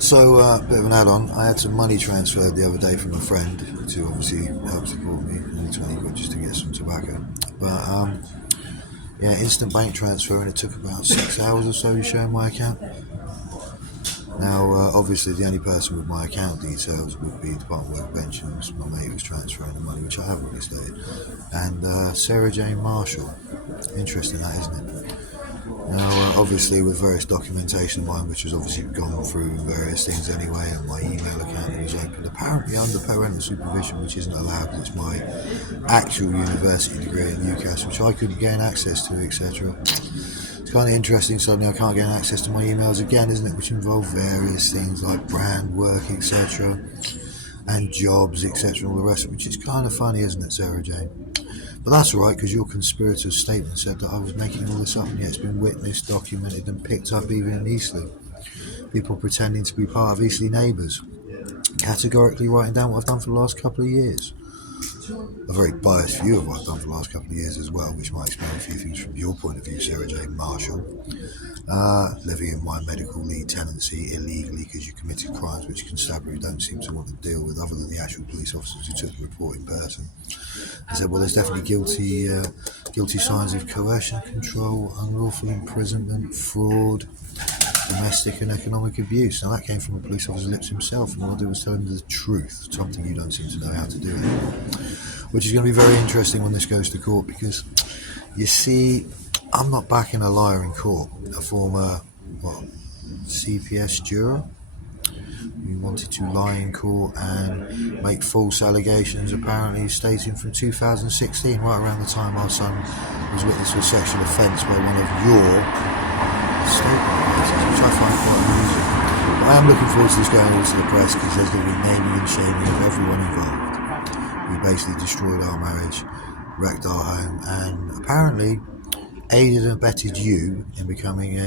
So, bit of an add-on. I had some money transferred the other day from a friend to obviously help support me. Only 20 quid just to get some tobacco. But yeah, instant bank transfer, and it took about 6 hours or so to show in my account. Now, obviously, the only person with my account details would be Department of Work and Pensions, my mate who's transferring the money, which I haven't really stated, and Sarah Jane Marshall. Interesting, that, isn't it? Now, obviously, with various documentation of mine, which has obviously gone through various things anyway, and my email account was opened, apparently under parental supervision, which isn't allowed because it's my actual university degree at UCAS, which I couldn't gain access to, etc. It's kind of interesting. Suddenly I can't gain access to my emails again, isn't it? Which involve various things like brand work, etc., and jobs, etc., and all the rest of it, which is kind of funny, isn't it, Sarah Jane? But that's all right, because your conspirator's statement said that I was making all this up, and yet it's been witnessed, documented, and picked up even in Eastleigh. People pretending to be part of Eastleigh neighbours, categorically writing down what I've done for the last couple of years. A very biased view of what I've done for the last couple of years as well, which might explain a few things from your point of view, Sarah Jane Marshall. Living in my medical leave tenancy illegally because you committed crimes which constabulary don't seem to want to deal with, other than the actual police officers who took the report in person. I said, well, there's definitely guilty signs of coercion, control, unlawful imprisonment, fraud, domestic and economic abuse. Now that came from a police officer's lips himself, and all I did was tell him the truth, something you don't seem to know how to do, which is going to be very interesting when this goes to court, because you see, I'm not backing a liar in court. A former CPS juror who wanted to lie in court and make false allegations, apparently stating from 2016, right around the time our son was witness to a sexual offence by one of your state officers, which I find quite amusing. But I am looking forward to this going on to the press, because there's going to be naming and shaming of everyone involved. We basically destroyed our marriage, wrecked our home, and apparently aided and abetted you in becoming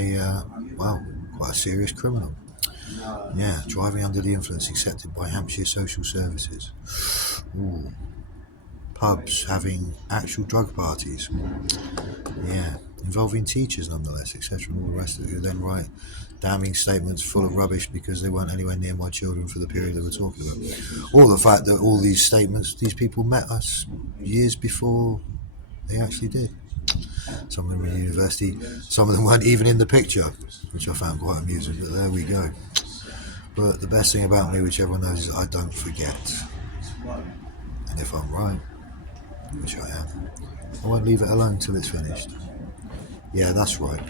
quite a serious criminal. Yeah, driving under the influence accepted by Hampshire Social Services. Ooh. Pubs having actual drug parties. Yeah, involving teachers nonetheless, etc., and all the rest of it, who then write damning statements full of rubbish because they weren't anywhere near my children for the period they were talking about. Or the fact that all these statements, these people met us years before they actually did. Some of them were in university, some of them weren't even in the picture, which I found quite amusing, but there we go. But the best thing about me, which everyone knows, is I don't forget. And if I'm right, which I am, I won't leave it alone till it's finished. Yeah, that's right.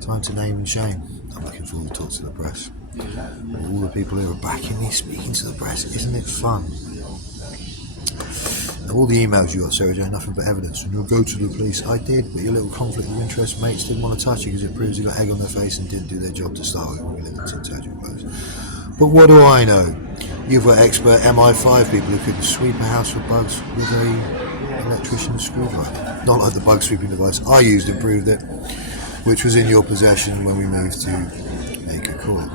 Time to name and shame. I'm looking forward to talk to the press. All the people who are backing me speaking to the press, isn't it fun? All the emails you got, Sarah Jane, nothing but evidence. And you'll go to the police. I did, but your little conflict of interest mates didn't want to touch it because it proves you got egg on their face and didn't do their job to start with when we lived in Tintagel Close. But what do I know? You've got expert MI5 people who could sweep a house for bugs with a electrician's screwdriver. Not like the bug sweeping device I used and proved it, which was in your possession when we moved to Acre Court,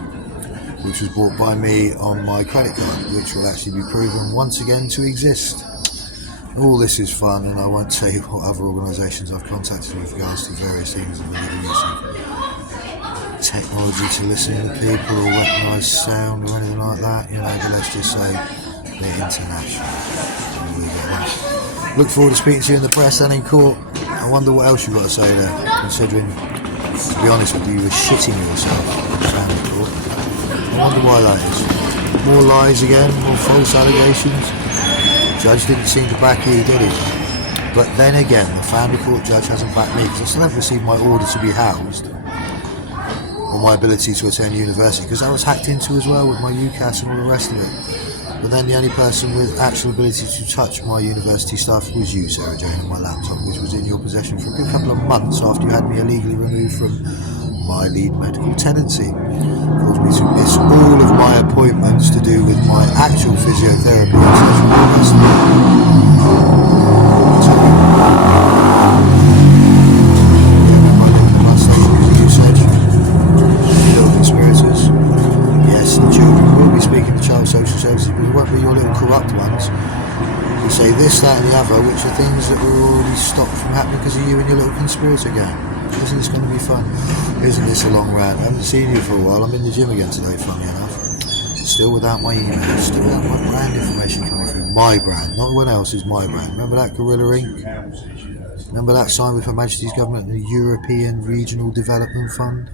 which was bought by me on my credit card, which will actually be proven once again to exist. All this is fun, and I won't tell you what other organisations I've contacted with regards to various things and whether they're using technology to listen to people or weaponise sound or anything like that, but let's just say they're international. Look forward to speaking to you in the press and in court. I wonder what else you've got to say there, considering, to be honest with you, you were shitting yourself in family court. I wonder why that is. More lies again, more false allegations. Judge didn't seem to back you, did he? But then again, the family court judge hasn't backed me, because I still haven't received my order to be housed or my ability to attend university, because I was hacked into as well with my UCAS and all the rest of it. But then the only person with actual ability to touch my university stuff was you, Sarah Jane, on my laptop, which was in your possession for a good couple of months after you had me illegally removed from my lead medical tenancy. Caused me to miss all of my appointments to do with my actual physiotherapy, conspirators. Yes, the children will be speaking to child social services, but it won't be your little corrupt ones who say this, that and the other, which are things that were already stopped from happening because of you and your little conspirator gang. Isn't this going to be fun? Isn't this a long rant? I haven't seen you for a while. I'm in the gym again today, funny enough. Still without my email, still without my brand information coming through. My brand, not anyone else's, my brand. Remember that Gorilla Ink? Remember that signed with Her Majesty's Government and the European Regional Development Fund?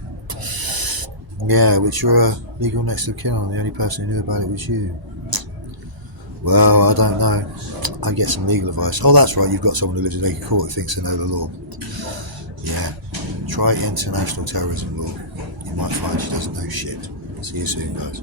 Yeah, which you're a legal next of kin on. The only person who knew about it was you. Well, I don't know. I get some legal advice. Oh, that's right, you've got someone who lives in Naked Court who thinks they know the law. Yeah, try international terrorism law. You might find she doesn't know shit. See you soon, guys.